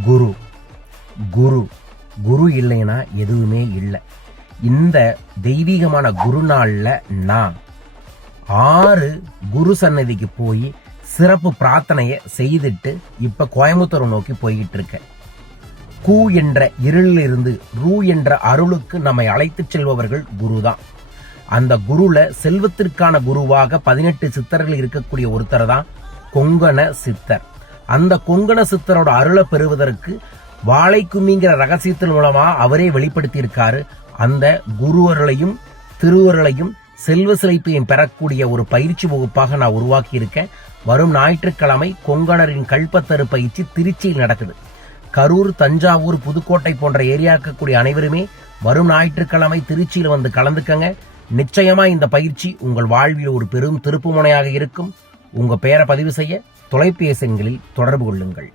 குரு. குரு. குரு இல்லைன்னா எதுவுமே இல்லை. இந்த தெய்வீகமான குரு நாளில் நான் ஆறு குரு சன்னதிக்கு போய் சிறப்பு பிரார்த்தனையை செய்துட்டு இப்ப கோயம்புத்தூரை நோக்கி போய்கிட்டு இருக்கேன். கூ என்ற இருளில் இருந்து ரூ என்ற அருளுக்கு நம்மை அழைத்துச் செல்பவர்கள் குருதான். அந்த குருல செல்வத்திற்கான குருவாக பதினெட்டு சித்தர்கள் இருக்கக்கூடிய ஒருத்தர் தான் கொங்கண சித்தர். அந்த கொங்கண சித்தரோட அருளை பெறுவதற்கு வாழைக்கும்மிங்கிற ரகசியத்தின் மூலமா அவரே வெளிப்படுத்தியிருக்காரு. அந்த குருவர்களையும் திருவருளையும் செல்வ சிலைப்பையும் பெறக்கூடிய ஒரு பயிற்சி வகுப்பாக நான் உருவாக்கி இருக்கேன் வரும் ஞாயிற்றுக்கிழமை கொங்கணரின் கல்பத்தரு பயிற்சி திருச்சியில் நடக்குது. கரூர் தஞ்சாவூர் புதுக்கோட்டை போன்ற ஏரியா இருக்கக்கூடிய அனைவருமே வரும் ஞாயிற்றுக்கிழமை திருச்சியில் வந்து கலந்துக்கங்க. நிச்சயமா இந்த பயிற்சி உங்கள் வாழ்வில் ஒரு பெரும் திருப்புமுனையாக இருக்கும். உங்கள் பெயரை பதிவு செய்ய தொலைபேசி எண்களில் தொடர்பு கொள்ளுங்கள்.